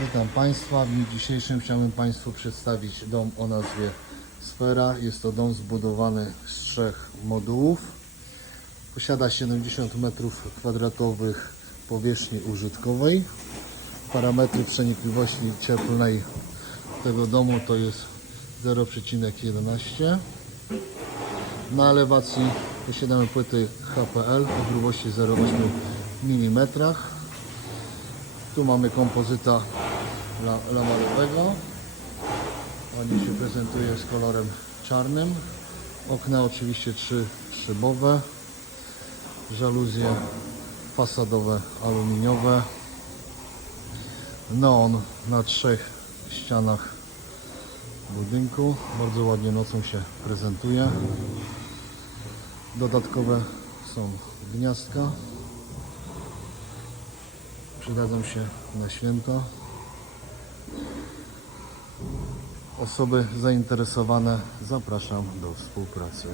Witam Państwa. W dniu dzisiejszym chciałbym Państwu przedstawić dom o nazwie Sfera. Jest to dom zbudowany z trzech modułów. Posiada 70 m2 powierzchni użytkowej. Parametry przenikliwości cieplnej tego domu to jest 0,11. Na elewacji posiadamy płyty HPL o grubości 0,8 mm. Tu mamy kompozyta la- lamelowego. On się prezentuje z kolorem czarnym. Okna oczywiście trzy szybowe. Żaluzje fasadowe aluminiowe. Neon na trzech ścianach budynku. Bardzo ładnie nocą się prezentuje. Dodatkowe są gniazdka. Przydadzą się na święta. Osoby zainteresowane zapraszam do współpracy.